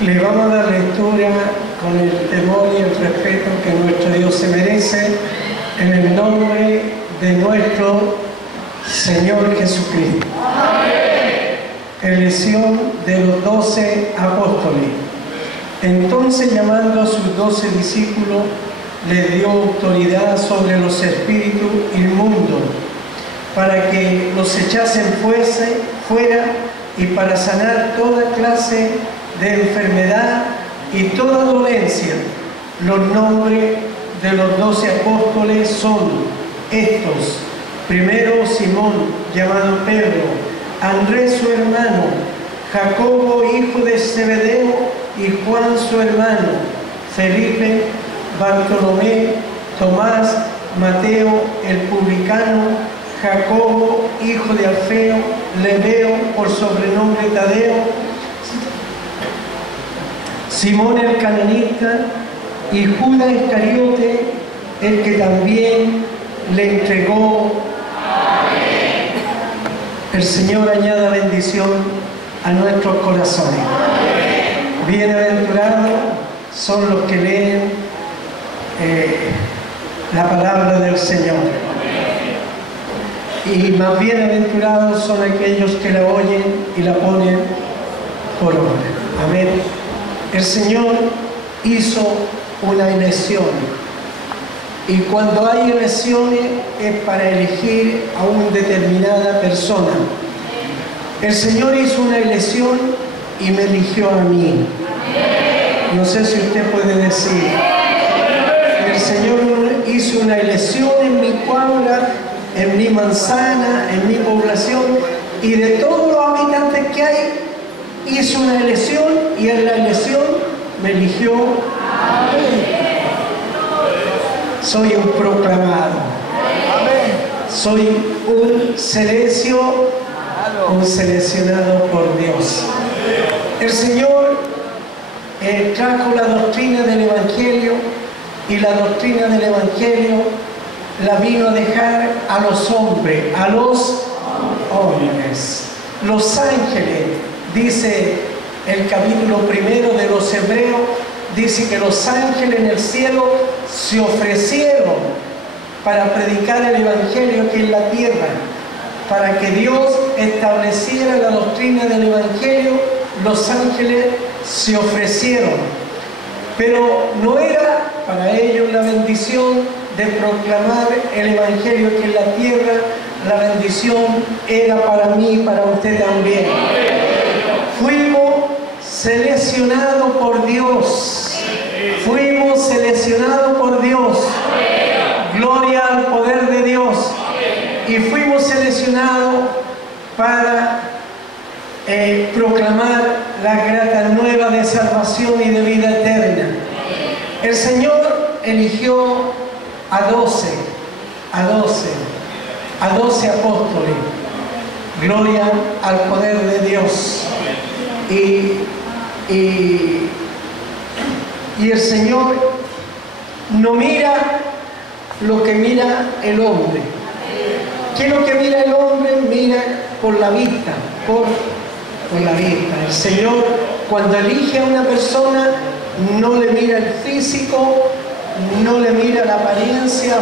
Le vamos a dar lectura con el temor y el respeto que nuestro Dios se merece, en el nombre de nuestro Señor Jesucristo. Amén. Elección de los 12 apóstoles. Entonces, llamando a sus 12 discípulos, les dio autoridad sobre los espíritus inmundos, para que los echasen fuera y para sanar toda clase de enfermedad y toda dolencia. Los nombres de los 12 apóstoles son estos: primero, Simón, llamado Pedro; Andrés su hermano; Jacobo, hijo de Zebedeo, y Juan su hermano; Felipe; Bartolomé; Tomás; Mateo el publicano; Jacobo, hijo de Alfeo; Lebeo, por sobrenombre Tadeo; Simón el cananita; y Judas Iscariote, el que también le entregó. Amén. El Señor añada bendición a nuestros corazones. Amén. Bienaventurados son los que leen la palabra del Señor. Amén. Y más bienaventurados son aquellos que la oyen y la ponen por obra. Amén. El Señor hizo una elección, y cuando hay elecciones es para elegir a una determinada persona. El Señor hizo una elección y me eligió a mí. No sé si usted puede decir: el Señor hizo una elección en mi cuadra, en mi manzana, en mi población, y de todos los habitantes que hay, hizo una elección, y en la elección me eligió. Amén. Soy un proclamado. Amén. Soy un seleccionado por Dios. El Señor trajo la doctrina del Evangelio, y la doctrina del Evangelio la vino a dejar a los hombres, a los hombres. Los ángeles, dice el capítulo 1 de los Hebreos, dice que los ángeles en el cielo se ofrecieron para predicar el Evangelio aquí en la tierra, para que Dios estableciera la doctrina del Evangelio. Los ángeles se ofrecieron, pero no era para ellos la bendición de proclamar el Evangelio aquí en la tierra. La bendición era para mí y para usted también. Fuimos seleccionados por Dios. Fuimos seleccionados por Dios. Gloria al poder de Dios. Y fuimos seleccionados para proclamar la grata nueva de salvación y de vida eterna. El Señor eligió a 12 apóstoles. Gloria al poder de Dios. Y el Señor no mira lo que mira el hombre. ¿Qué es lo que mira el hombre? Mira por la vista, por la vista. El Señor, cuando elige a una persona, no le mira el físico, no le mira la apariencia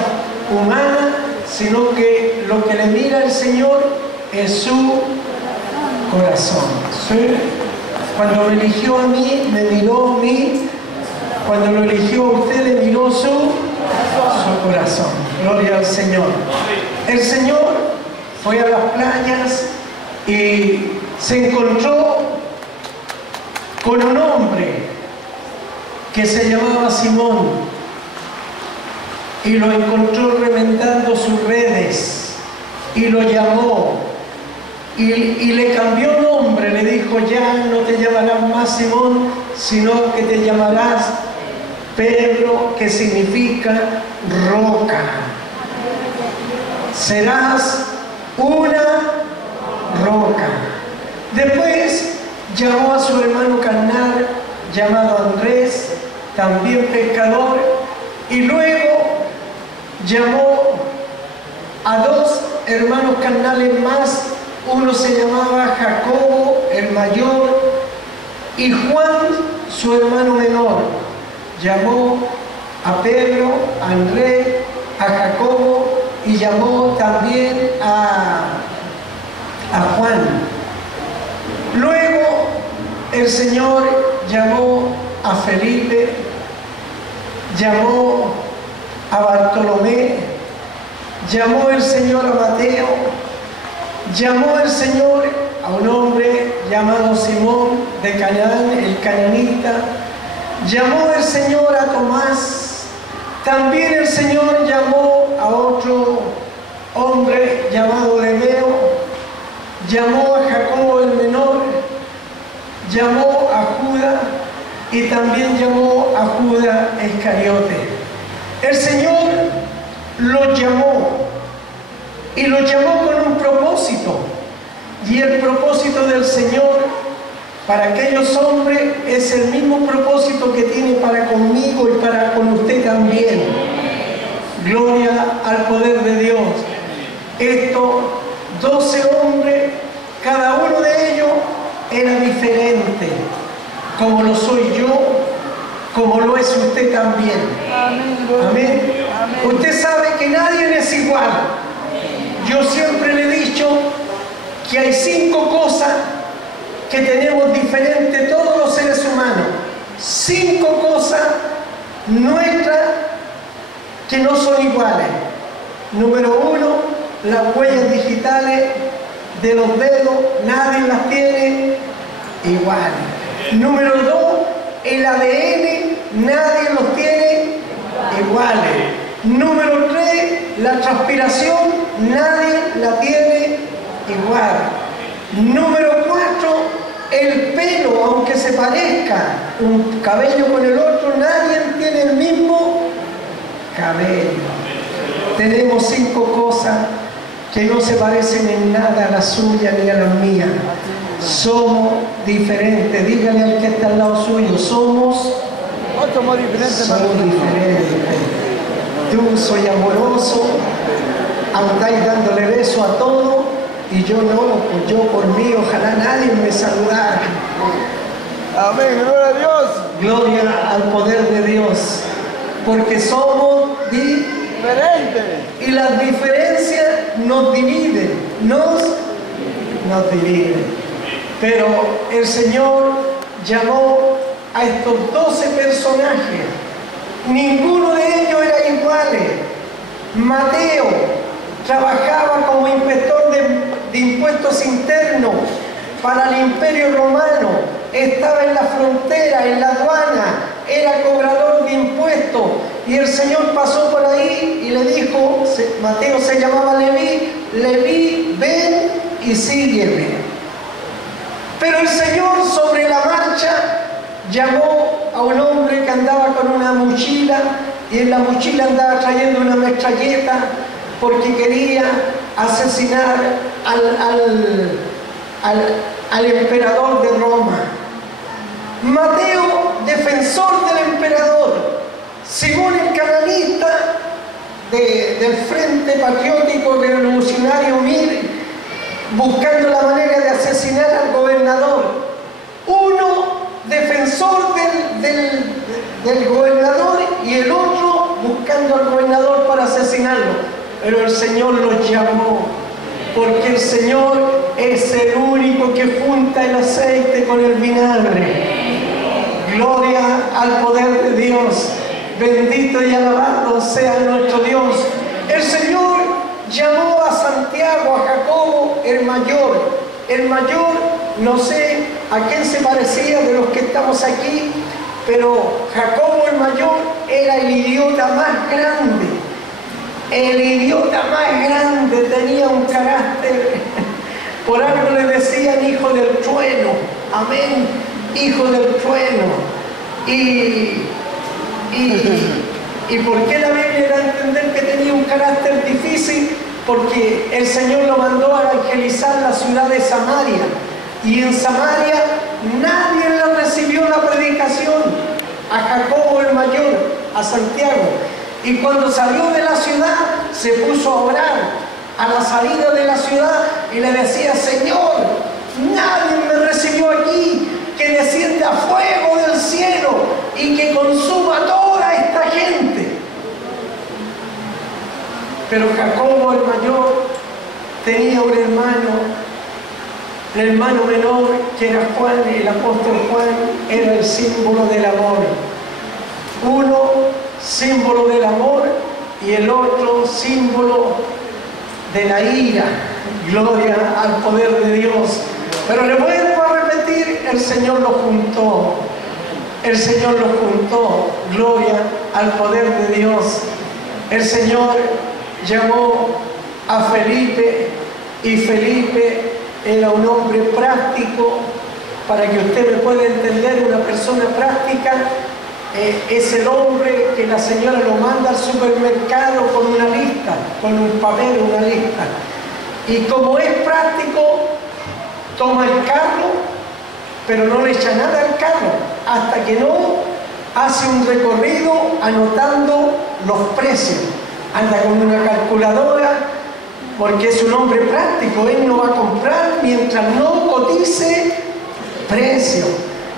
humana, sino que lo que le mira el Señor es su corazón. ¿Sí? Cuando me eligió a mí, me miró a mí. Cuando lo eligió a usted, le miró su corazón. Gloria al Señor. El Señor fue a las playas y se encontró con un hombre que se llamaba Simón, y lo encontró remendando sus redes, y lo llamó y le cambió nombre. Le dijo: ya no te llamarás más Simón, sino que te llamarás Pedro, que significa roca. Serás una roca. Después llamó a su hermano carnal, llamado Andrés, también pescador, y luego llamó a 2 hermanos carnales más. Uno se llamaba Jacobo, el mayor, y Juan, su hermano menor. Llamó a Pedro, a Andrés, a Jacobo y llamó también a Juan. Luego el Señor llamó a Felipe, llamó a Bartolomé, llamó el Señor a Mateo, llamó el Señor a un hombre llamado Simón de Canaán, el cananita, llamó el Señor a Tomás, también el Señor llamó a otro hombre llamado Lebeo, llamó a Jacobo el menor, llamó a Judas y también llamó a Judas Iscariote. El Señor lo llamó y lo llamó con un propósito, y el propósito del Señor para aquellos hombres es el mismo propósito que tiene para conmigo y para con usted también. Gloria al poder de Dios. Estos 12 hombres, cada uno de ellos era diferente, como lo soy yo, como lo es usted también. Amén. Usted sabe que nadie es igual. Yo siempre le he dicho que hay 5 cosas que tenemos diferentes todos los seres humanos. 5 cosas nuestras que no son iguales. Número 1, las huellas digitales de los dedos, nadie las tiene iguales. Número 2, el ADN, nadie los tiene iguales. Número 3, la transpiración, nadie la tiene igual. Número 4, el pelo, aunque se parezca un cabello con el otro, nadie tiene el mismo cabello. Tenemos 5 cosas que no se parecen en nada a la suya ni a la mía. Somos diferentes. Dígale al que está al lado suyo, somos diferentes. Tú soy amoroso, andáis dándole beso a todo, y yo no, pues yo por mí, ojalá nadie me saludara. Amén, gloria a Dios. Gloria al poder de Dios, porque somos Diferentes. y las diferencias nos dividen, nos dividen. Pero el Señor llamó a estos 12 personajes. Ninguno de ellos era igual. Mateo trabajaba como inspector de impuestos internos para el Imperio Romano. Estaba en la frontera, en la aduana, era cobrador de impuestos. Y el Señor pasó por ahí y le dijo, Mateo se llamaba Leví, Leví, ven y sígueme. Pero el Señor sobre la marcha llamó a un hombre que andaba con una mochila, y en la mochila andaba trayendo una metralleta porque quería asesinar al emperador de Roma. Mateo, defensor del emperador. Simón el cananita del Frente Patriótico Revolucionario Mir, buscando la manera de asesinar al gobernador. Uno, defensor del gobernador, y el otro buscando al gobernador para asesinarlo. Pero el Señor los llamó, porque el Señor es el único que junta el aceite con el vinagre. Gloria al poder de Dios. Bendito y alabado sea nuestro Dios. El Señor llamó a Santiago, a Jacobo, el mayor. El mayor, no sé a quién se parecía de los que estamos aquí, pero Jacobo el mayor era el idiota más grande. El idiota más grande, tenía un carácter. Por algo le decían hijo del trueno. Amén, hijo del trueno. ¿Y por qué la Biblia da a entender que tenía un carácter difícil? Porque el Señor lo mandó a evangelizar la ciudad de Samaria. Y en Samaria nadie le recibió la predicación. A Jacobo el mayor, a Santiago. Y cuando salió de la ciudad, se puso a orar a la salida de la ciudad y le decía, Señor, nadie me recibió aquí, que descienda fuego del cielo Pero Jacobo, el mayor, tenía un hermano, el hermano menor, que era Juan, el apóstol Juan, era el símbolo del amor. Uno, símbolo del amor, y el otro, símbolo de la ira. Gloria al poder de Dios. Pero le vuelvo a repetir, el Señor lo juntó. El Señor lo juntó. Gloria al poder de Dios. El Señor llamó a Felipe, y Felipe era un hombre práctico. Para que usted me pueda entender, una persona práctica es el hombre que la señora lo manda al supermercado con una lista, con un papel, una lista. Y como es práctico, toma el carro, pero no le echa nada al carro, hasta que no hace un recorrido anotando los precios. Anda con una calculadora, porque es un hombre práctico. Él no va a comprar mientras no cotice precio.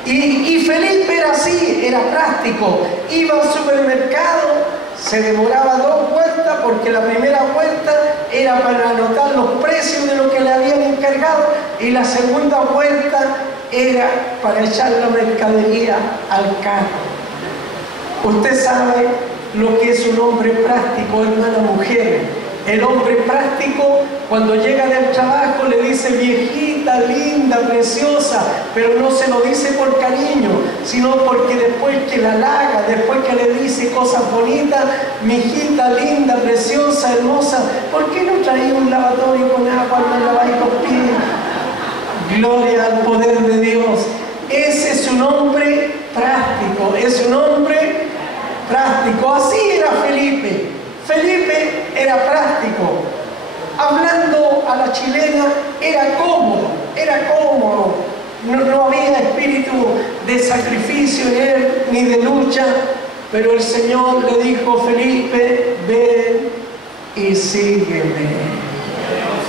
Y Felipe era así, era práctico. Iba al supermercado, se demoraba 2 vueltas, porque la primera vuelta era para anotar los precios de lo que le habían encargado, y la segunda vuelta era para echar la mercadería al carro. Usted sabe lo que es un hombre práctico, hermana mujer. El hombre práctico, cuando llega del trabajo, le dice viejita, linda, preciosa, pero no se lo dice por cariño, sino porque después que la halaga, después que le dice cosas bonitas, mi hijita linda, preciosa, hermosa, ¿por qué no traía un lavatorio con agua, no laváis los pies? Gloria al poder de Dios. Ese es un hombre práctico, es un hombre práctico. Así era Felipe. Felipe era práctico. Hablando a la chilena, era cómodo. No había espíritu de sacrificio en él, ni de lucha. Pero el Señor le dijo: Felipe, ven y sígueme.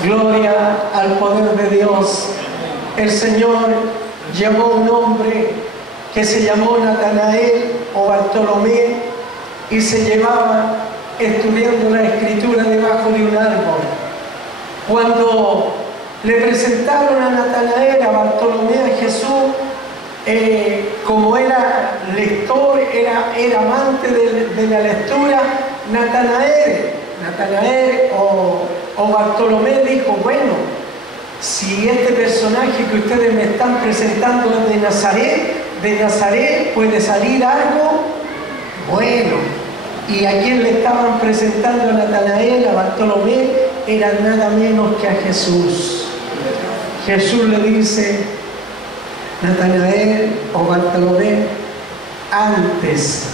Gloria al poder de Dios. El Señor llamó a un hombre que se llamó Natanael o Bartolomé, y se llevaba estudiando la Escritura debajo de un árbol. Cuando le presentaron a Natanael, a Bartolomé, a Jesús, como era lector, era amante de la lectura, Natanael o Bartolomé dijo: bueno, si este personaje que ustedes me están presentando es de Nazaret puede salir algo bueno. Y a quien le estaban presentando a Natanael, a Bartolomé, era nada menos que a Jesús. Jesús le dice: Natanael o Bartolomé, antes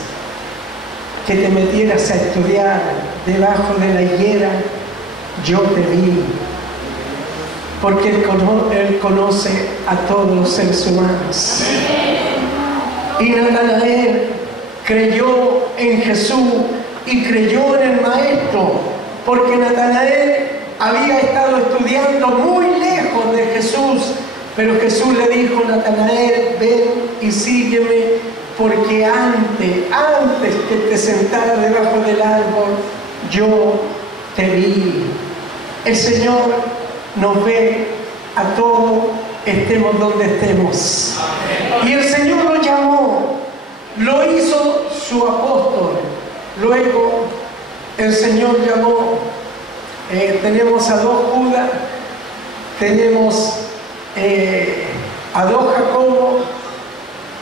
que te metieras a estudiar debajo de la higuera, yo te vi. Porque Él conoce a todos los seres humanos. Y Natanael creyó en Jesús y creyó en el Maestro, porque Natanael había estado estudiando muy lejos de Jesús, pero Jesús le dijo: Natanael, ven y sígueme, porque antes que te sentaras debajo del árbol, yo te vi. El Señor nos ve a todos, estemos donde estemos. Y el Señor lo llamó, lo hizo su apóstol. Luego el Señor llamó, tenemos a 2 Judas, tenemos a 2 Jacobo,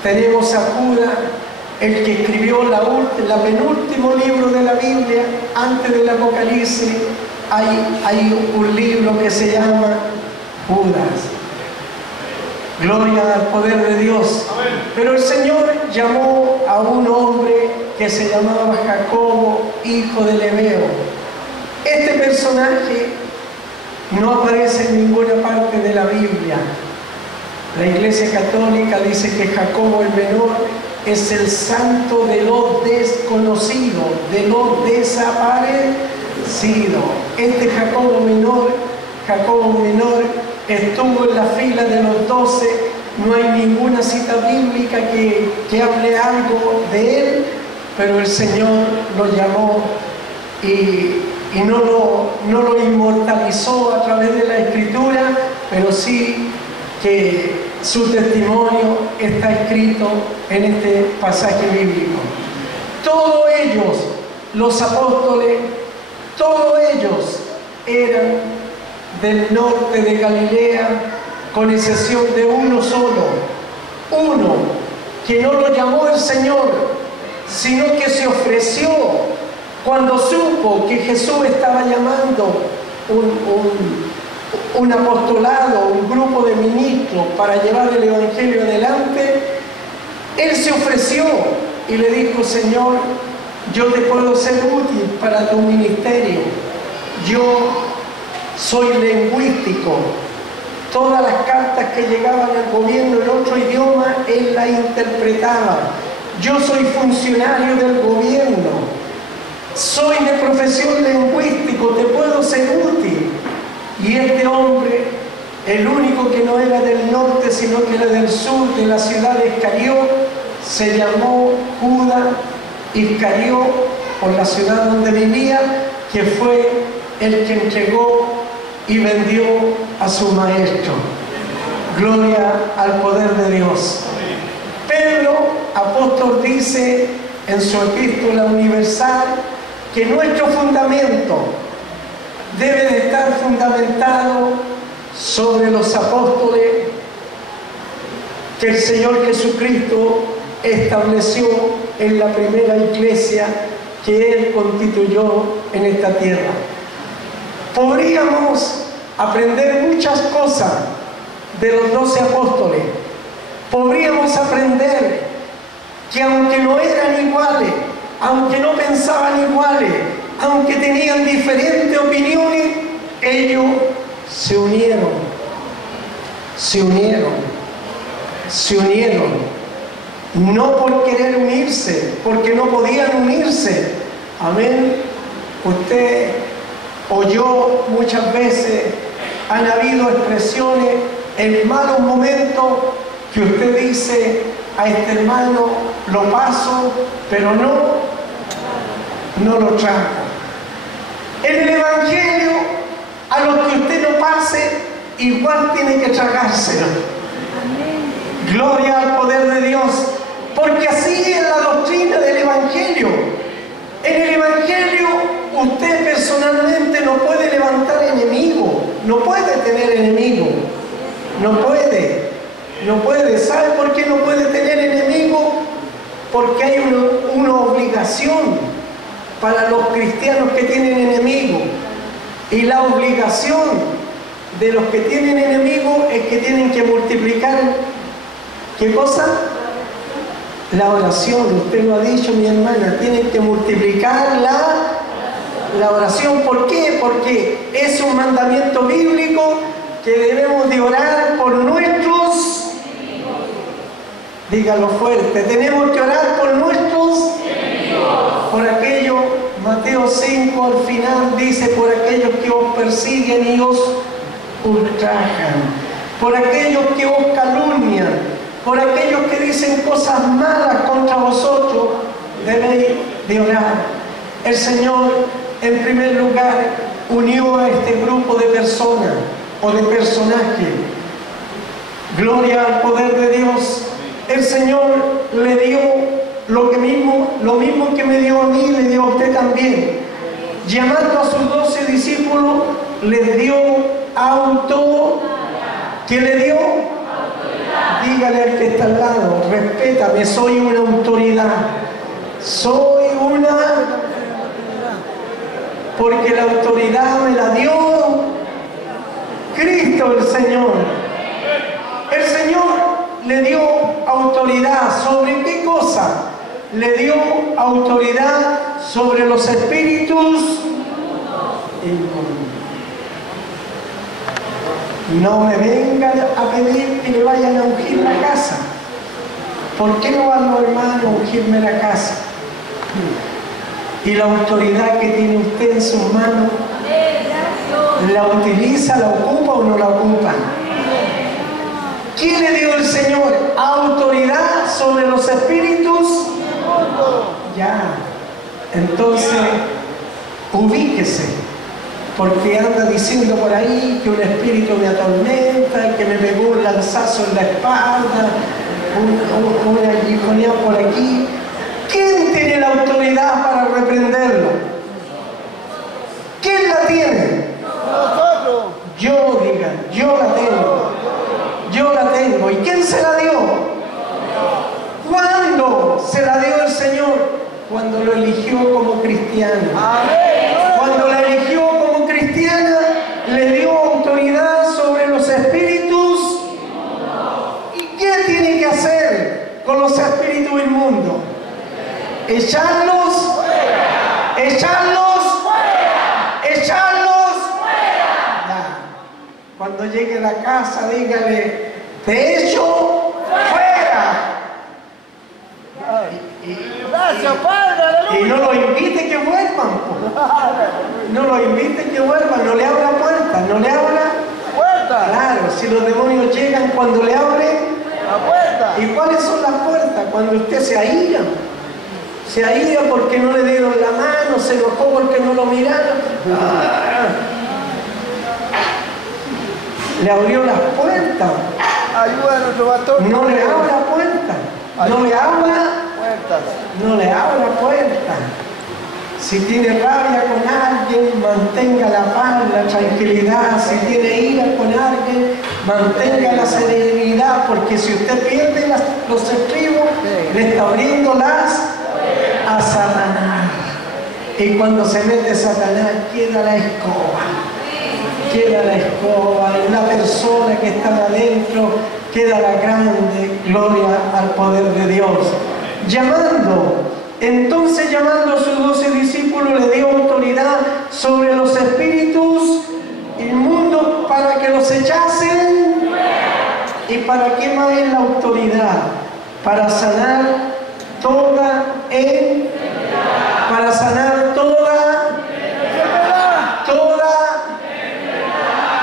tenemos a Judas, el que escribió la penúltimo libro de la Biblia, antes del Apocalipsis. Hay un libro que se llama Judas. Gloria al poder de Dios. Pero el Señor llamó a un hombre que se llamaba Jacobo, hijo de Lebeo. Este personaje no aparece en ninguna parte de la Biblia. La Iglesia Católica dice que Jacobo el menor es el santo de los desconocidos, de los desaparecidos. Este Jacobo menor estuvo en la fila de los 12. No hay ninguna cita bíblica que hable algo de él, pero el Señor lo llamó y y no lo inmortalizó a través de la Escritura, pero sí que su testimonio está escrito en este pasaje bíblico. Todos ellos, los apóstoles, todos ellos eran del norte de Galilea, con excepción de uno solo, uno que no lo llamó el Señor, sino que se ofreció cuando supo que Jesús estaba llamando un apostolado, un grupo de ministros para llevar el Evangelio adelante. Él se ofreció y le dijo: Señor, yo te puedo ser útil para tu ministerio. Yo soy lingüístico. Todas las cartas que llegaban al gobierno en otro idioma, él las interpretaba. Yo soy funcionario del gobierno. Soy de profesión lingüístico, te puedo ser útil. Y este hombre, el único que no era del norte, sino que era del sur, de la ciudad de Iscariot, se llamó Judas Iscariot, por la ciudad donde vivía, que fue el que entregó y vendió a su maestro. Gloria al poder de Dios. Pedro, apóstol, dice en su epístola universal que nuestro fundamento debe de estar fundamentado sobre los apóstoles que el Señor Jesucristo estableció en la primera iglesia que Él constituyó en esta tierra. Podríamos aprender muchas cosas de los 12 apóstoles. Podríamos aprender que aunque no eran iguales, aunque no pensaban iguales, aunque tenían diferentes opiniones, ellos se unieron, no por querer unirse, porque no podían unirse. Amén. Usted o yo muchas veces han habido expresiones en malos momentos que usted dice: a este hermano lo paso, pero no lo trago. En el Evangelio, a los que usted no pase, igual tiene que tragárselo. Gloria al poder de Dios, porque así es la doctrina del Evangelio. En el Evangelio, usted personalmente no puede levantar enemigo, no puede tener enemigo, no puede. ¿Sabe por qué no puede tener enemigo? Porque hay una obligación para los cristianos que tienen enemigos, y la obligación de los que tienen enemigos es que tienen que multiplicar, ¿qué cosa? La oración. Usted lo ha dicho, mi hermana, tienen que multiplicar la oración. ¿Por qué? Porque es un mandamiento bíblico que debemos de orar por nuestros, dígalo fuerte, tenemos que orar por nuestros, por aquellos, Mateo 5 al final dice: por aquellos que os persiguen y os ultrajan, por aquellos que os calumnian, por aquellos que dicen cosas malas contra vosotros, debéis de orar. El Señor, en primer lugar, unió a este grupo de personas o de personajes. Gloria al poder de Dios. El Señor le dio lo mismo que me dio a mí, le dio a usted también. Llamando a sus 12 discípulos, les dio ¿qué le dio? Dígale al que está al lado: respétame, soy una autoridad. Porque la autoridad me la dio Cristo el Señor. El Señor le dio autoridad. ¿Sobre qué cosa? Le dio autoridad sobre los espíritus inmundos. No me vengan a pedir que le vayan a ungir la casa. ¿Por qué no van los hermanos a ungirme la casa? Y la autoridad que tiene usted en sus manos, ¿la utiliza, la ocupa o no la ocupa? ¿Quién le dio el Señor? Autoridad sobre los espíritus. Ya. Entonces, ubíquese. porque anda diciendo por ahí que un espíritu me atormenta, que me pegó un lanzazo en la espalda, una aguijonea por aquí. ¿Quién tiene la autoridad para reprenderlo? ¿Quién la tiene? Nosotros. Yo, digan, yo la tengo. Yo la tengo. ¿Y quién se la dio? ¿Cuándo se la dio el Señor? Cuando lo eligió como cristiano. Cuando la eligió como cristiana, le dio autoridad sobre los espíritus. ¿Y qué tiene que hacer con los espíritus inmundos? Echarlos fuera. Echarlos fuera. Echarlos fuera. Ya. Cuando llegue a la casa, dígale, te echo fuera. Gracias, Padre, aleluya. Y no lo invite que vuelvan. No lo invite que vuelvan. No le abra puerta. No le abra Puerta. Claro, si los demonios llegan cuando le abren. La puerta. ¿Y cuáles son las puertas? Cuando usted se aíra. Se aíra porque no le dieron la mano, se enojó porque no lo miraron. Le abrió las puertas. Ayuda a nuestro pastor. No le abra puertas. No le abra. Puertas. No le abra puertas. Si tiene rabia con alguien, mantenga la paz, la tranquilidad. Si tiene ira con alguien, mantenga la serenidad, porque si usted pierde los estribos, le está abriendo las a Satanás. Y cuando se mete Satanás, queda la escoba. Queda la escoba. En la persona que está adentro, queda la grande gloria al poder de Dios. Entonces llamando a sus 12 discípulos, le dio autoridad sobre los espíritus inmundos para que los echasen. ¿Y para qué más es la autoridad? Para sanar toda para sanar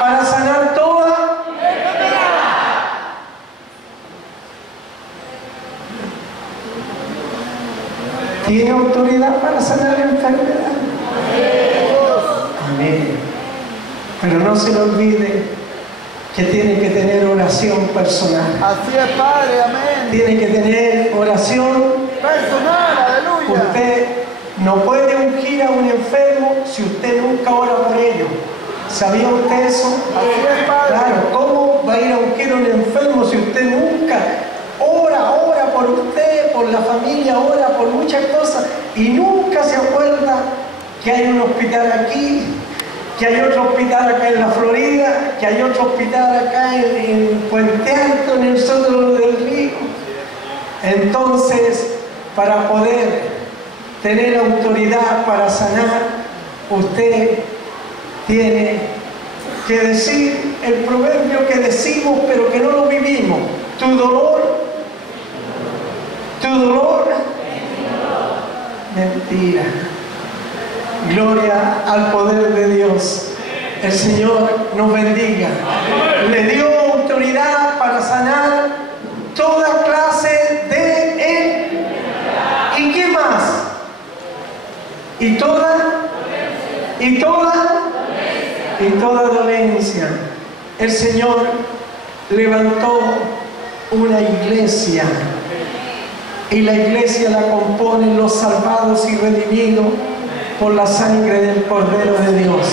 para sanar toda. ¿Tiene autoridad para sanar enfermedad? Amén. Pero no se le olvide que tiene que tener oración personal. Así es, Padre, amén. Tiene que tener oración Personal, aleluya. Usted no puede ungir a un enfermo si usted nunca ora por ello. ¿Sabía usted eso? Así es, Padre. Claro, ¿cómo va a ir a ungir a un enfermo si usted nunca ora por usted, por la familia, ora por muchas cosas y nunca se acuerda que hay un hospital aquí, que hay otro hospital acá en la Florida, que hay otro hospital acá en Puente Alto, en el Sótano del Río? Entonces, para poder tener autoridad para sanar, usted tiene que decir el proverbio que decimos pero que no lo vivimos. Tu dolor, mentira. Gloria al poder de Dios. El Señor nos bendiga. Le dio autoridad para sanar toda clase de ¿y qué más? Y toda dolencia. El Señor levantó una iglesia y la iglesia la componen los salvados y redimidos por la sangre del Cordero de Dios.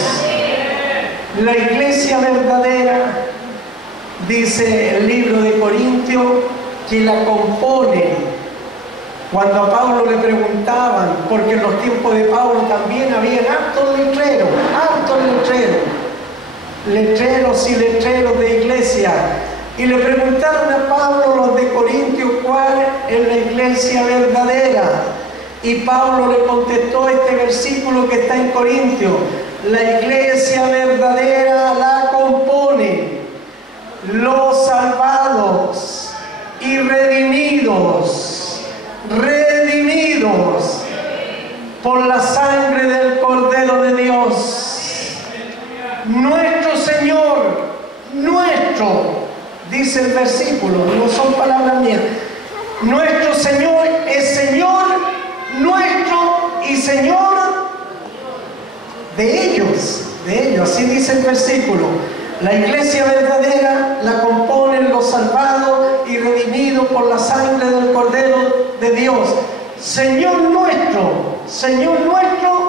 La iglesia verdadera, dice el libro de Corintios, que la componen. Cuando a Pablo le preguntaban, porque en los tiempos de Pablo también habían hartos letreros y letreros de iglesia, y le preguntaron a Pablo los de Corintios cuál es la iglesia verdadera, y Pablo le contestó este versículo que está en Corintios: la iglesia verdadera la compone los salvados y redimidos por la sangre del Cordero de Dios. Nuestro Señor, dice el versículo, no son palabras mías. Nuestro Señor es Señor nuestro y Señor de ellos, de ellos. Así dice el versículo. La iglesia verdadera la componen los salvados y redimidos por la sangre del Cordero de Dios, Señor nuestro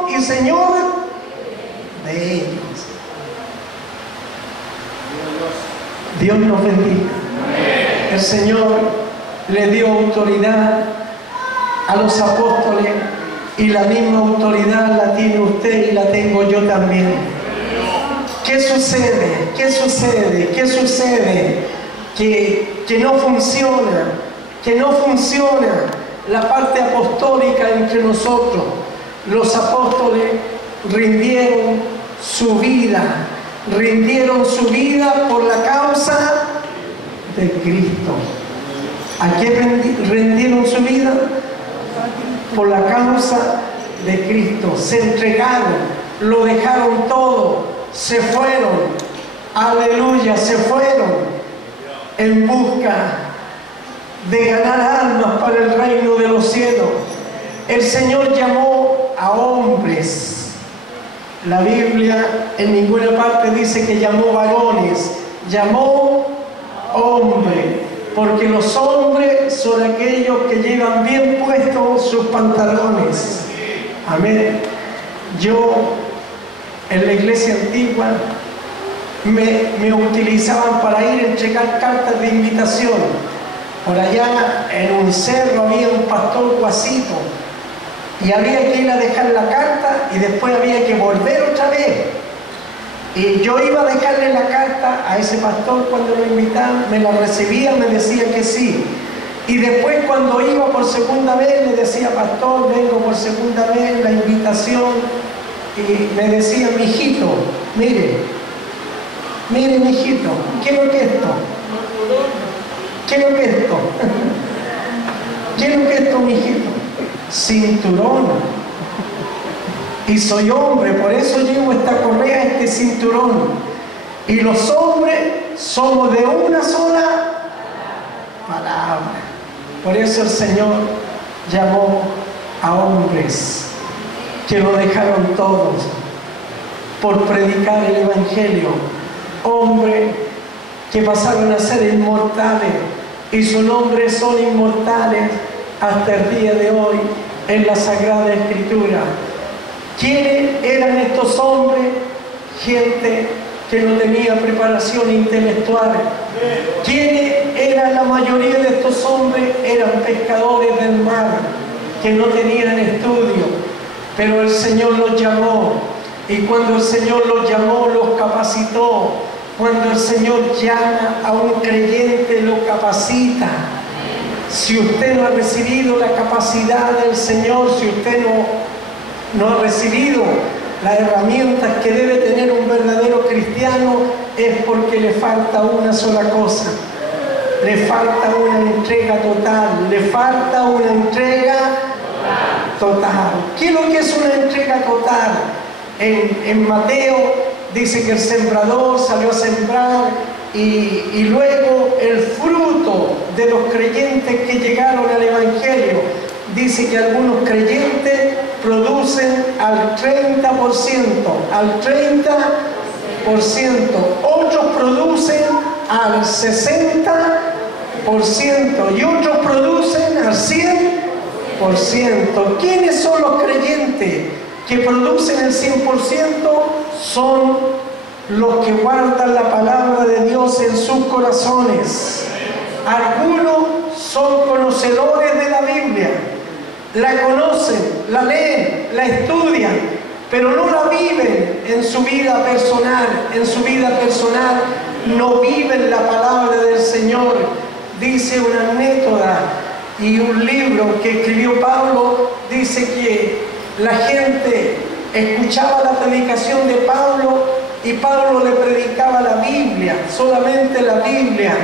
y Señor de ellos. Dios nos bendiga. El Señor le dio autoridad a los apóstoles y la misma autoridad la tiene usted y la tengo yo también. ¿Qué sucede? ¿Qué sucede? ¿Qué sucede? Que no funciona, la parte apostólica entre nosotros. Los apóstoles rindieron su vida por la causa de Cristo. ¿A qué rindieron su vida? Por la causa de Cristo. Se entregaron, lo dejaron todo, se fueron, aleluya, se fueron en busca de ganar almas para el reino de los cielos. El Señor llamó a hombres. La Biblia en ninguna parte dice que llamó varones, llamó hombres, porque los hombres son aquellos que llevan bien puestos sus pantalones. Amén. Yo en la iglesia antigua me utilizaban para ir a entregar cartas de invitación. Por allá en un cerro había un pastor guasito y había que ir a dejar la carta y después había que volver otra vez. Y yo iba a dejarle la carta a ese pastor cuando lo invitaban, me la recibía, me decía que sí. Y después cuando iba por segunda vez le decía, pastor, vengo por segunda vez, la invitación. Y me decía, mijito, mire, mijito, ¿qué es lo que es esto? ¿Qué es lo que es esto? ¿Qué es lo que es esto, mijito? Cinturón. Y soy hombre, por eso llevo esta correa, este cinturón. Y los hombres somos de una sola palabra. Por eso el Señor llamó a hombres que lo dejaron todos por predicar el Evangelio. Hombres que pasaron a ser inmortales y sus nombres son inmortales hasta el día de hoy en la Sagrada Escritura. ¿Quiénes eran estos hombres? Gente que no tenía preparación intelectual. ¿Quiénes eran la mayoría de estos hombres? Eran pescadores del mar, que no tenían estudio. Pero el Señor los llamó, y cuando el Señor los llamó, los capacitó. Cuando el Señor llama a un creyente, lo capacita. Si usted no ha recibido la capacidad del Señor, si usted no ha recibido las herramientas que debe tener un verdadero cristiano, es porque le falta una sola cosa. Le falta una entrega total. Le falta una entrega total. ¿Qué es lo que es una entrega total? En Mateo dice que el sembrador salió a sembrar y luego el fruto de los creyentes que llegaron al Evangelio, dice que algunos creyentes producen al 30%, otros producen al 60% y otros producen al 100%. ¿Quiénes son los creyentes que producen el 100%? Son los que guardan la palabra de Dios en sus corazones. Algunos son conocedores de la Biblia, la conocen, la leen, la estudian, pero no la viven en su vida personal. En su vida personal no viven la palabra del Señor. Dice una anécdota y un libro que escribió Pablo, dice que la gente escuchaba la predicación de Pablo y Pablo le predicaba la Biblia, solamente la Biblia.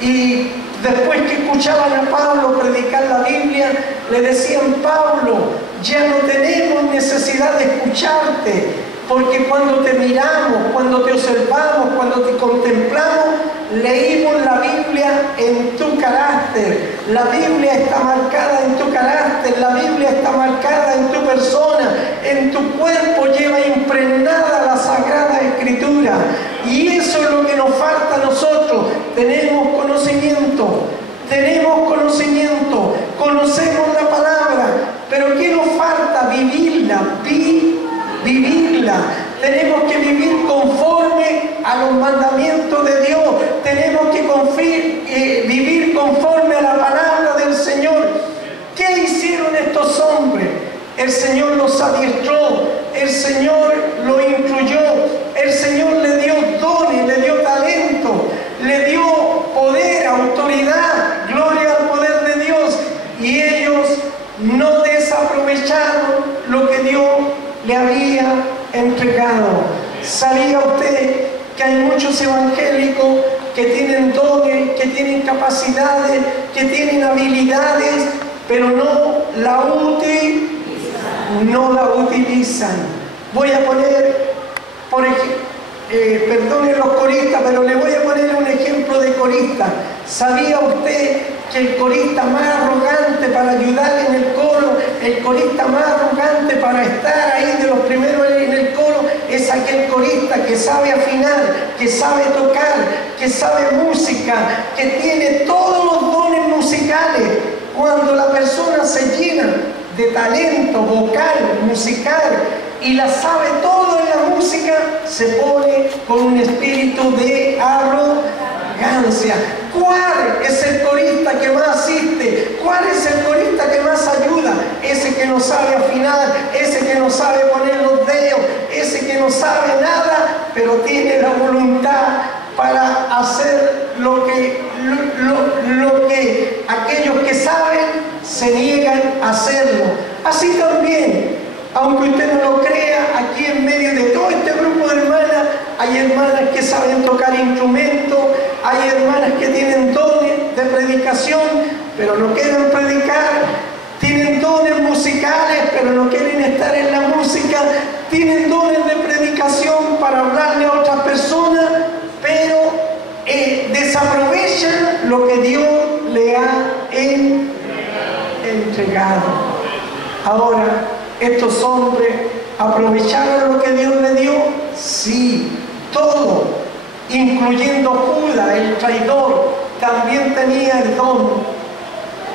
Y después que escuchaban a Pablo predicar la Biblia, le decían, Pablo, ya no tenemos necesidad de escucharte, porque cuando te miramos, cuando te observamos, cuando te contemplamos, leímos la Biblia en tu carácter. La Biblia está marcada en tu carácter, la Biblia está marcada en tu persona, en tu cuerpo lleva impregnada la Sagrada Escritura. Y eso es lo que nos falta a nosotros. Tenemos conocimiento, conocemos la palabra, pero ¿qué nos falta? Vivirla, vivirla. Tenemos que vivir conforme a los mandamientos de Dios. Tenemos que vivir conforme a la palabra del Señor. ¿Qué hicieron estos hombres? El Señor los adiestró, el Señor los instruyó, el Señor le dio dones, le dio talento, le dio poder, autoridad, gloria al poder de Dios. Y ellos no desaprovecharon lo que Dios le había entregado. ¿Sabía usted que hay muchos evangélicos que tienen dones, que tienen capacidades, que tienen habilidades, pero no la utilizan? Voy a poner, por ejemplo, perdonen los coristas, pero le voy a poner un ejemplo de corista. ¿Sabía usted que el corista más arrogante para ayudar en el coro, el corista más arrogante para estar ahí de los primeros en el coro, es aquel corista que sabe afinar, que sabe tocar, que sabe música, que tiene todos los dones musicales? Cuando la persona se llena de talento vocal, musical, y la sabe todo en la música, se pone con un espíritu de arrogancia. ¿Cuál es el corista que más asiste? ¿Cuál es el corista que más ayuda? Ese que no sabe afinar, ese que no sabe poner los dedos, ese que no sabe nada, pero tiene la voluntad para hacer lo que aquellos que saben se niegan a hacerlo. Así también, aunque usted no lo crea, aquí en medio de todo este grupo de hermanas, hay hermanas que saben tocar instrumentos, hay hermanas que tienen dones de predicación, pero no quieren predicar, tienen dones musicales, pero no quieren estar en la música, tienen dones de predicación para hablarle a otras personas, pero desaprovechan lo que Dios le ha entregado. Ahora, estos hombres aprovecharon lo que Dios le dio, sí, todo, incluyendo Judas, el traidor, también tenía el don,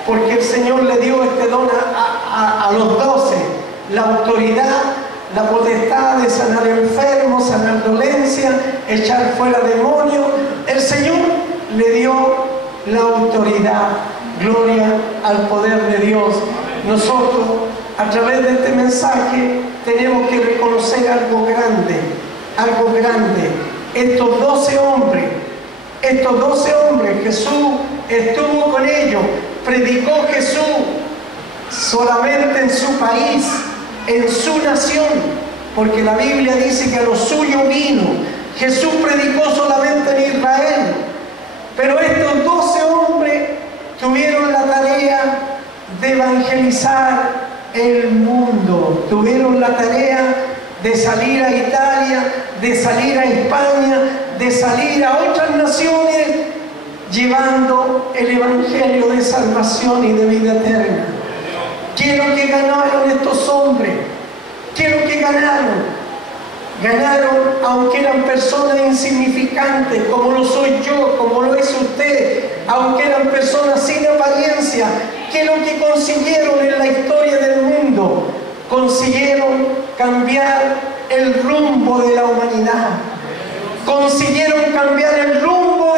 porque el Señor le dio este don a los 12, la autoridad, la potestad de sanar enfermos, sanar dolencias, echar fuera demonios. El Señor le dio la autoridad. Gloria al poder de Dios. Nosotros, a través de este mensaje, tenemos que reconocer algo grande, algo grande. Estos 12 hombres, Jesús estuvo con ellos, predicó Jesús solamente en su país, en su nación, porque la Biblia dice que a lo suyo vino. Jesús predicó solamente en Israel, pero estos 12 hombres tuvieron la tarea de evangelizar el mundo, tuvieron la tarea de salir a Italia, de salir a España, de salir a otras naciones, llevando el evangelio de salvación y de vida eterna. ¿Qué es lo que ganaron estos hombres? ¿Qué es lo que ganaron? Ganaron, aunque eran personas insignificantes, como lo soy yo, como lo es usted, aunque eran personas sin apariencia. ¿Qué es lo que consiguieron en la historia del mundo? Consiguieron cambiar el rumbo de la humanidad. Consiguieron cambiar el rumbo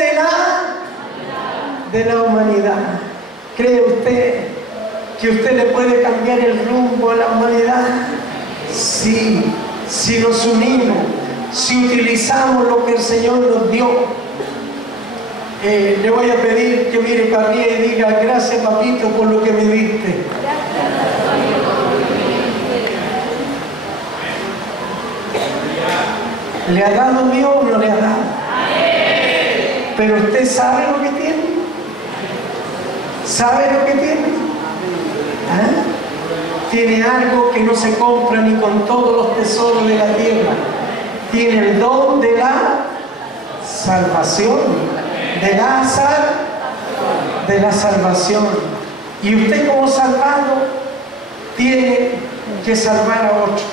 de la humanidad. ¿Cree usted que usted le puede cambiar el rumbo a la humanidad? Sí, si nos unimos, si utilizamos lo que el Señor nos dio. Le voy a pedir que mire para mí y diga: gracias, papito, por lo que me diste. ¿Le ha dado Dios o no le ha dado? Pero usted sabe lo que tiene. ¿Sabe lo que tiene? ¿Ah? Tiene algo que no se compra ni con todos los tesoros de la tierra. Tiene el don de la salvación, de la salvación. Y usted, como salvado, tiene que salvar a otro.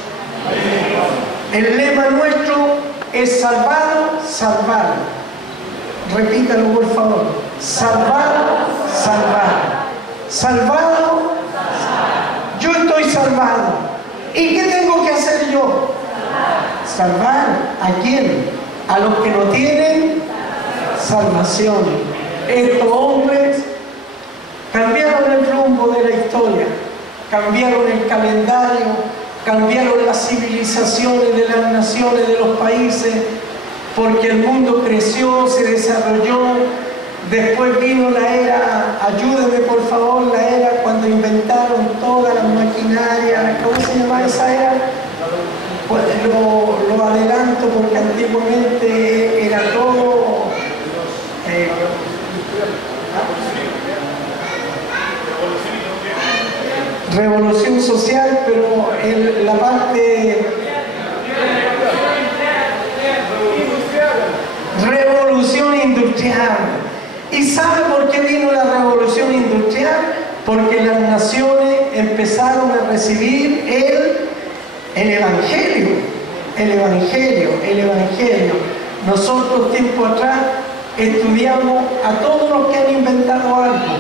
El lema nuestro es salvado, salvar. Repítalo por favor. Salvado, salvar. Salvado, yo estoy salvado. ¿Y qué tengo que hacer yo? Salvar. ¿A quién? A los que no tienen salvación. Estos hombres cambiaron el rumbo de la historia, cambiaron el calendario, cambiaron las civilizaciones de las naciones, de los países, porque el mundo creció, se desarrolló. Después vino la era, ayúdeme por favor, la era cuando inventaron todas las maquinarias. ¿Cómo se llama esa era? Pues lo adelanto porque antiguamente era todo revolución social, pero la parte revolución industrial. ¿Y sabe por qué vino la revolución industrial? Porque las naciones empezaron a recibir el Evangelio. Nosotros tiempo atrás estudiamos a todos los que han inventado algo,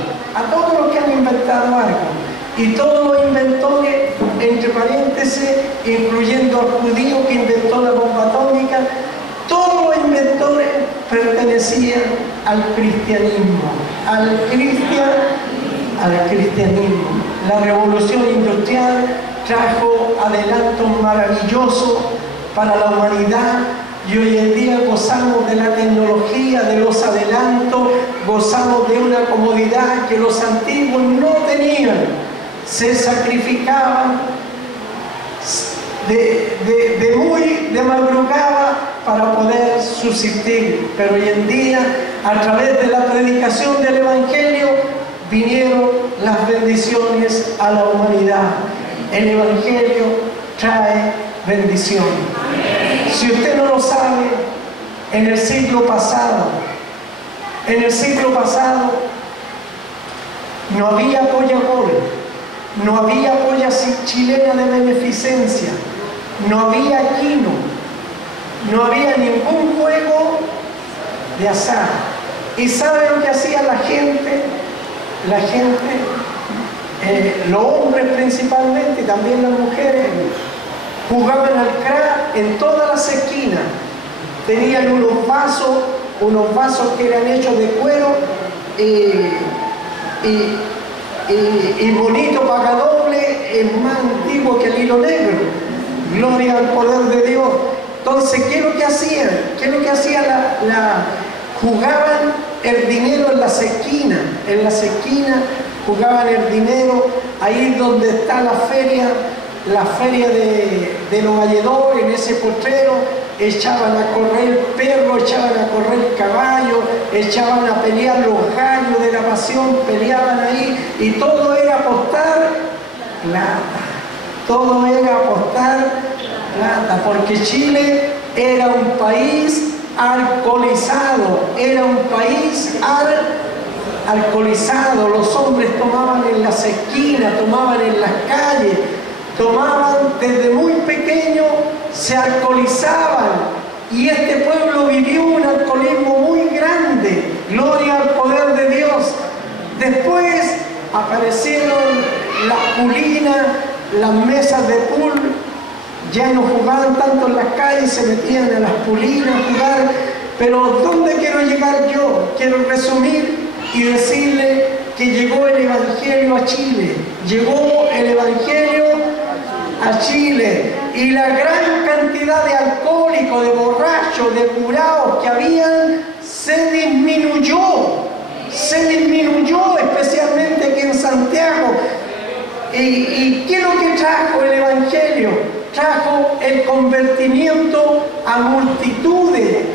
y todos los inventores, entre paréntesis, incluyendo al judío que inventó la bomba atómica, todos los inventores pertenecían al cristianismo. La revolución industrial trajo adelantos maravillosos para la humanidad y hoy en día gozamos de la tecnología, de los adelantos, gozamos de una comodidad que los antiguos no tenían. Se sacrificaban de madrugada para poder subsistir, pero hoy en día, a través de la predicación del Evangelio, vinieron las bendiciones a la humanidad. El Evangelio trae bendición. Si usted no lo sabe, en el siglo pasado no había Coca-Cola, no había olla chilena de beneficencia, no había quino, no había ningún juego de azar. ¿Y sabe lo que hacía la gente? Los hombres principalmente, y también las mujeres, jugaban al crack en todas las esquinas. Tenían unos vasos que eran hechos de cuero y bonito pagadoble, es más antiguo que el hilo negro. Gloria al poder de Dios. Entonces, ¿qué es lo que hacían? Jugaban el dinero en las esquinas. Jugaban el dinero ahí donde está la feria de los valledores, en ese potrero. Echaban a correr perros, echaban a correr caballos, echaban a pelear los gallos de la pasión, peleaban ahí, y todo era apostar plata, porque Chile era un país alcoholizado, los hombres tomaban en las esquinas, tomaban en las calles, desde muy pequeño, se alcoholizaban, y este pueblo vivió un alcoholismo muy grande. Gloria al poder de Dios. Después aparecieron las pulinas, las mesas de pool, ya no jugaban tanto en las calles, se metían a las pulinas a jugar. Pero ¿dónde quiero llegar yo? Quiero resumir y decirle que llegó el Evangelio a Chile. Llegó el Evangelio a Chile, y la gran cantidad de alcohólicos, de borrachos, de curados que habían se disminuyó, especialmente aquí en Santiago. ¿Y qué es lo que trajo el Evangelio? Trajo el convertimiento a multitudes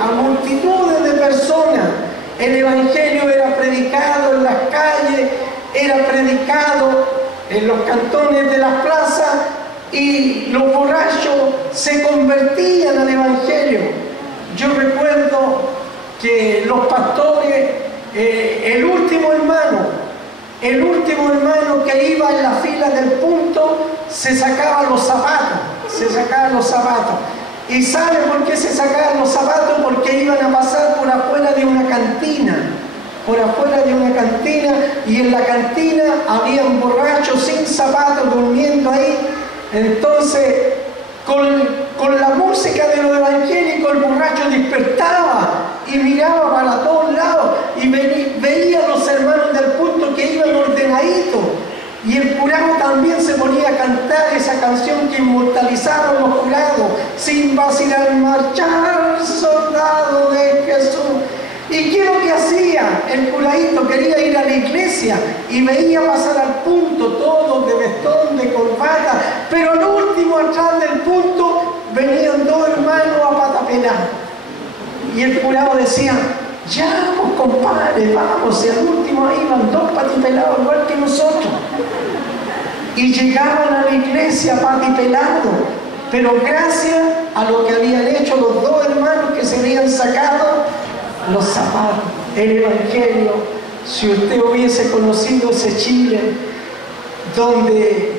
de personas. El Evangelio era predicado en las calles, era predicado en los cantones de las plazas, y los borrachos se convertían al Evangelio. Yo recuerdo que los pastores, el último hermano que iba en la fila del punto, se sacaba los zapatos, ¿Y sabe por qué se sacaban los zapatos? Porque iban a pasar por afuera de una cantina. Por afuera de una cantina, y en la cantina habían borrachos sin zapatos durmiendo ahí. Entonces, con la música de los evangélicos, el borracho despertaba y miraba para todos lados y veía a los hermanos del culto que iban ordenaditos. Y el jurado también se ponía a cantar esa canción que inmortalizaron los jurados: sin vacilar marchar, soldado de Jesús. ¿Y qué es lo que hacía? El curadito quería ir a la iglesia y veía pasar al punto todos de vestón, de corbata, pero al último, atrás del punto, venían dos hermanos a pata pelada. Y el curado decía: ya, pues compadre, vamos, y al último ahí iban dos patipelados igual que nosotros. Y llegaban a la iglesia patipelados, pero gracias a lo que habían hecho los dos hermanos que se habían sacado los zapatos, el evangelio. Si usted hubiese conocido ese Chile donde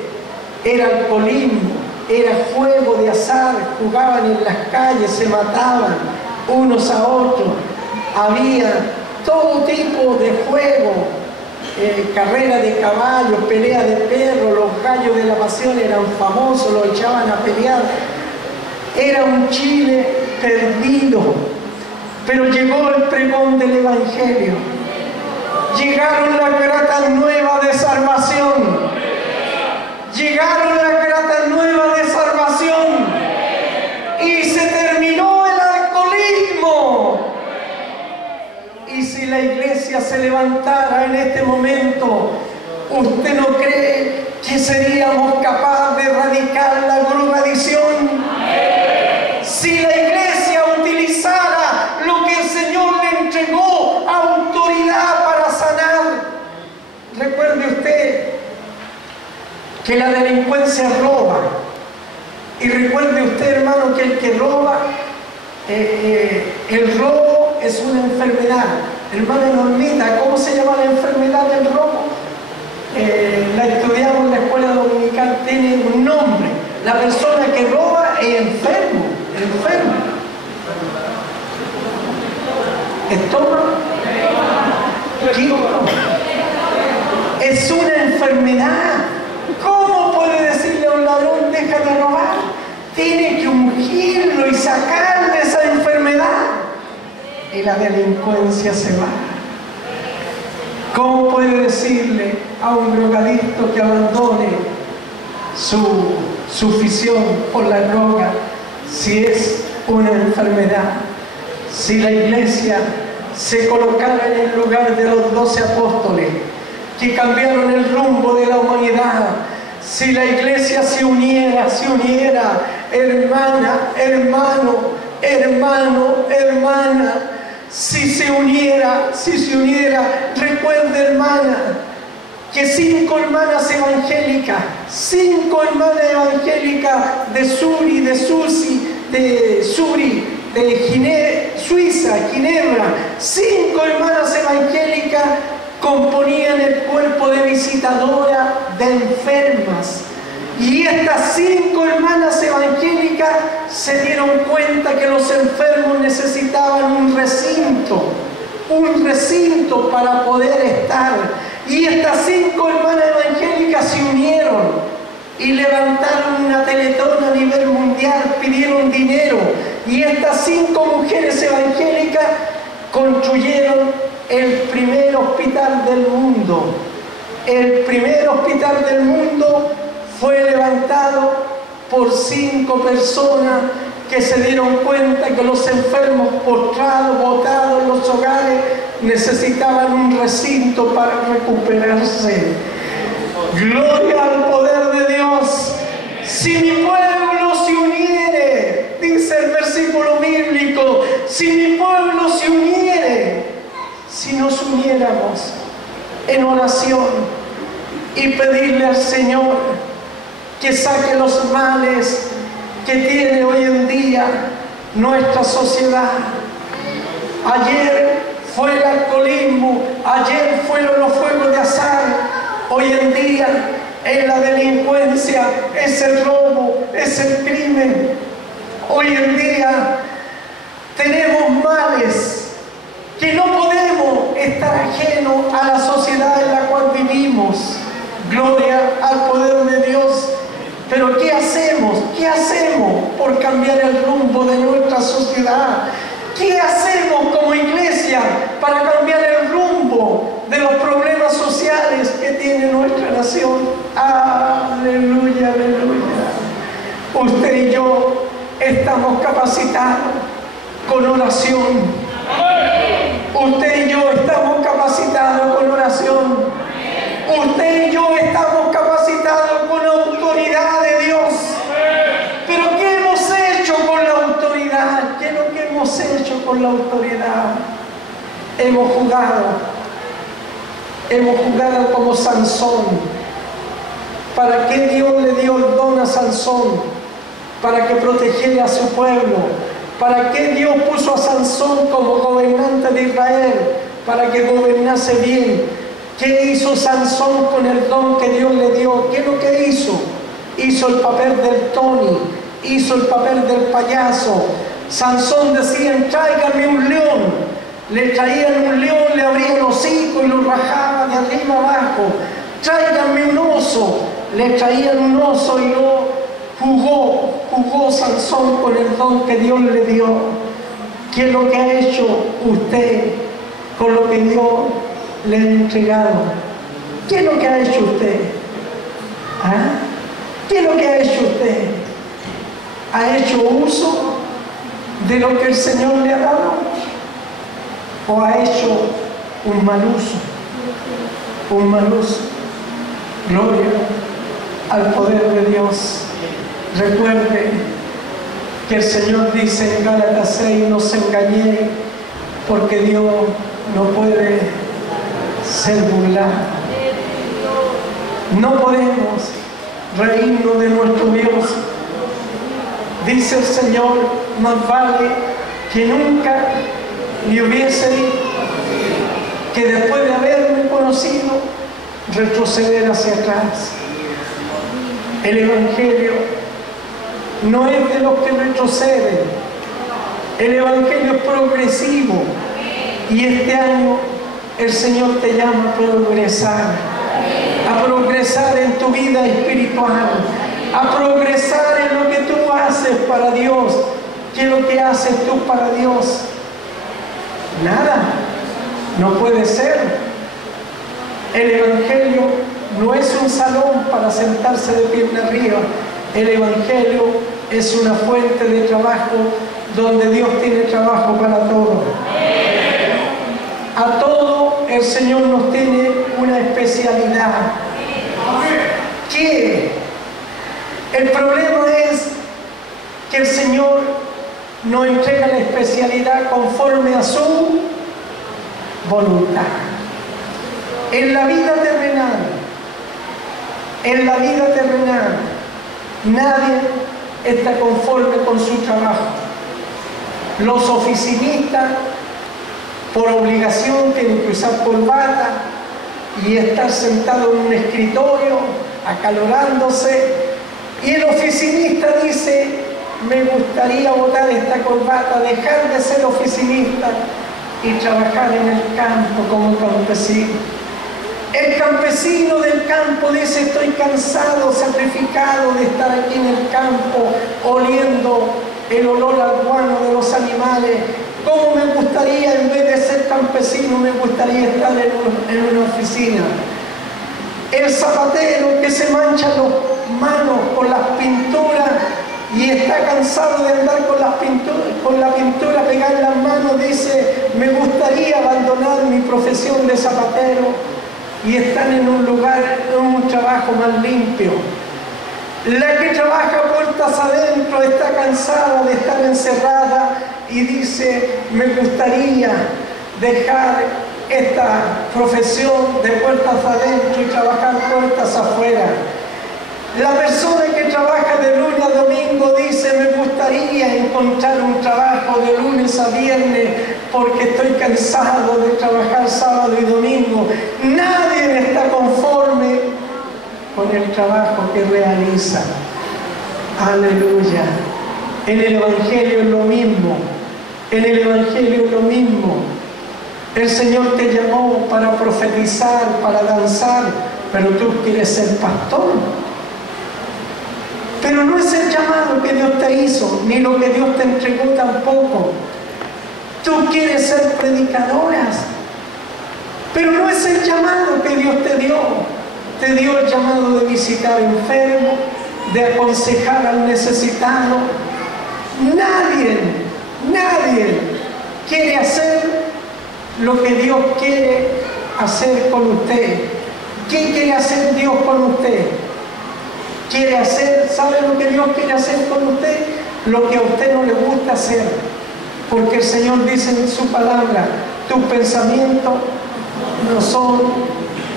era alcoholismo, era juego de azar, jugaban en las calles, se mataban unos a otros, había todo tipo de juego, carrera de caballos, pelea de perros, los gallos de la pasión eran famosos, los echaban a pelear. Era un Chile perdido. Pero llegó el pregón del evangelio. Llegaron las gratas nuevas de salvación. Llegaron las gratas nuevas de salvación. Y se terminó el alcoholismo. Y si la iglesia se levantara en este momento, ¿usted no cree que seríamos capaces de erradicar la drogadicción? Si la iglesia utilizara lo que el Señor le entregó, autoridad para sanar. Recuerde usted que la delincuencia roba. Y recuerde usted, hermano, que el que roba, el robo es una enfermedad. Hermana Normita, ¿cómo se llama la enfermedad del robo? La estudiamos en la escuela dominical, tiene un nombre. La persona que roba es enfermo. Estómago. Es una enfermedad. ¿Cómo puede decirle a un ladrón: deja de robar? Tiene que ungirlo y sacarle esa enfermedad. Y la delincuencia se va. ¿Cómo puede decirle a un drogadicto que abandone su afición por la droga si es una enfermedad? Si la iglesia se colocara en el lugar de los 12 apóstoles que cambiaron el rumbo de la humanidad, si la iglesia se uniera, hermana, hermano, hermana, si se uniera, recuerde, hermana, que 5 hermanas evangélicas, 5 hermanas evangélicas de Zuri, de Suiza, Ginebra, 5 hermanas evangélicas componían el cuerpo de visitadora de enfermas. Y estas 5 hermanas evangélicas se dieron cuenta que los enfermos necesitaban un recinto para poder estar. Y estas 5 hermanas evangélicas se unieron y levantaron una teletón a nivel mundial, pidieron dinero. Y estas 5 mujeres evangélicas construyeron el primer hospital del mundo. El primer hospital del mundo fue levantado por 5 personas que se dieron cuenta que los enfermos postrados, botados en los hogares, necesitaban un recinto para recuperarse. Gloria al poder de Dios. Si mi pueblo se uniere, dice el versículo bíblico, si mi pueblo se uniere, si nos uniéramos en oración y pedirle al Señor que saque los males que tiene hoy en día nuestra sociedad. Ayer fue el alcoholismo, ayer fueron los juegos de azar, hoy en día es la delincuencia, es el robo, es el crimen. Hoy en día tenemos males que no podemos estar ajenos a la sociedad en la cual vivimos. Gloria al poder de Dios. Pero ¿qué hacemos? ¿Qué hacemos por cambiar el rumbo de nuestra sociedad? ¿Qué hacemos como iglesia para cambiar el rumbo de los problemas sociales que tiene nuestra nación? Aleluya, aleluya. Usted y yo estamos capacitados con oración. Usted y yo estamos capacitados con oración. Usted y yo estamos capacitados con la autoridad de Dios. Pero ¿qué hemos hecho con la autoridad? ¿Qué es lo que hemos hecho con la autoridad? Hemos jugado como Sansón. ¿Para qué Dios le dio el don a Sansón? Para que protegiera a su pueblo. ¿Para qué Dios puso a Sansón como gobernante de Israel? Para que gobernase bien. ¿Qué hizo Sansón con el don que Dios le dio? ¿Qué es lo que hizo? Hizo el papel del Tony, hizo el papel del payaso. Sansón decía: tráigame un león. Le traían un león, le abrían el hocico y lo rajaba de arriba abajo. Tráiganme un oso. Le traían un oso y lo jugó Sansón con el don que Dios le dio. ¿Qué es lo que ha hecho usted con lo que Dios le ha entregado? ¿Qué es lo que ha hecho usted? ¿Ah? ¿Qué es lo que ha hecho usted? ¿Ha hecho uso de lo que el Señor le ha dado? ¿O ha hecho un mal uso? Un mal uso. Gloria al poder de Dios. Recuerde que el Señor dice en Gálatas 6: no se engañe, porque Dios no puede ser burlado. No podemos reírnos de nuestro Dios. Dice el Señor: más vale que nunca le hubiese dicho, que después de haberme conocido, retroceder hacia atrás. El Evangelio no es de los que retroceden. El Evangelio es progresivo. Y este año el Señor te llama a progresar en tu vida espiritual, a progresar en lo que tú haces para Dios. ¿Qué es lo que haces tú para Dios? Nada, no puede ser. El Evangelio no es un salón para sentarse de pierna arriba. El Evangelio es una fuente de trabajo donde Dios tiene trabajo para todos. A todo el Señor nos tiene una especialidad. ¿Qué? El problema es que el Señor nos entrega la especialidad conforme a su voluntad. En la vida terrenal, nadie está conforme con su trabajo. Los oficinistas, por obligación, tienen que usar corbata y estar sentado en un escritorio, acalorándose. Y el oficinista dice: me gustaría botar esta corbata, dejar de ser oficinista y trabajar en el campo como campesino. El campesino del campo dice: estoy cansado, sacrificado de estar aquí en el campo, oliendo el olor al guano de los animales. ¿Cómo me gustaría, en vez de ser campesino, me gustaría estar en una oficina? El zapatero que se mancha las manos con las pinturas y está cansado de andar con la pintura pegada en las manos, dice: me gustaría abandonar mi profesión de zapatero y estar en un lugar, en un trabajo más limpio. La que trabaja puertas adentro está cansada de estar encerrada y dice: me gustaría dejar esta profesión de puertas adentro y trabajar puertas afuera. La persona que trabaja de lunes a domingo dice: me gustaría encontrar un trabajo de lunes a viernes porque estoy cansado de trabajar sábado y domingo. Nadie está conforme con el trabajo que realiza. Aleluya. En el Evangelio es lo mismo. En el Evangelio es lo mismo. El Señor te llamó para profetizar, para danzar, pero tú quieres ser pastor. Pero no es el llamado que Dios te hizo, ni lo que Dios te entregó tampoco. Tú quieres ser predicadoras, pero no es el llamado que Dios te dio. Te dio el llamado de visitar enfermos, de aconsejar al necesitado. Nadie quiere hacer lo que Dios quiere hacer con usted. ¿Qué quiere hacer Dios con usted? Quiere hacer, ¿sabe lo que Dios quiere hacer con usted? Lo que a usted no le gusta hacer. Porque el Señor dice en su palabra, tus pensamientos no son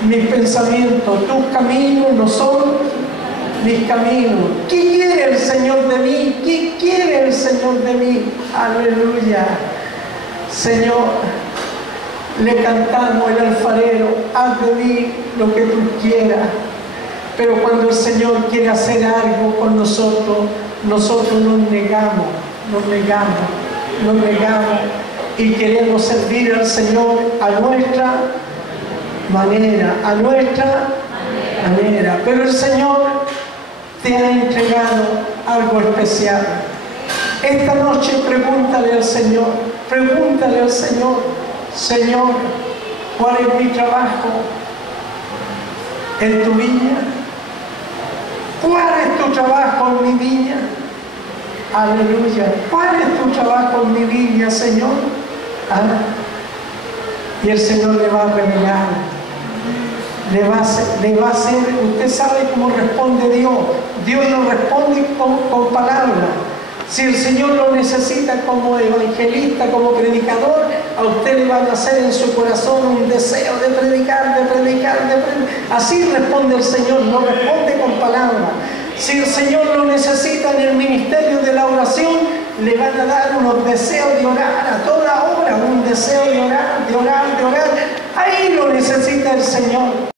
mis pensamientos, tus caminos no son mis caminos. ¿Qué quiere el Señor de mí? ¿Qué quiere el Señor de mí? Aleluya. Señor, le cantamos el alfarero, haz de mí lo que tú quieras. Pero cuando el Señor quiere hacer algo con nosotros, nosotros nos negamos y queremos servir al Señor a nuestra manera, Pero el Señor te ha entregado algo especial. Esta noche pregúntale al Señor, Señor, ¿cuál es mi trabajo en tu viña? ¿Cuál es tu trabajo en mi viña? Aleluya. ¿Cuál es tu trabajo en mi viña, Señor? Y el Señor le va a revelar. Le va a hacer, usted sabe cómo responde Dios. Dios no responde con palabras. Si el Señor lo necesita como evangelista, como predicador, a usted le va a nacer en su corazón un deseo de predicar. Así responde el Señor, no responde con palabras. Si el Señor lo necesita en el ministerio de la oración, le van a dar unos deseos de orar a toda hora, un deseo de orar. Ahí lo necesita el Señor.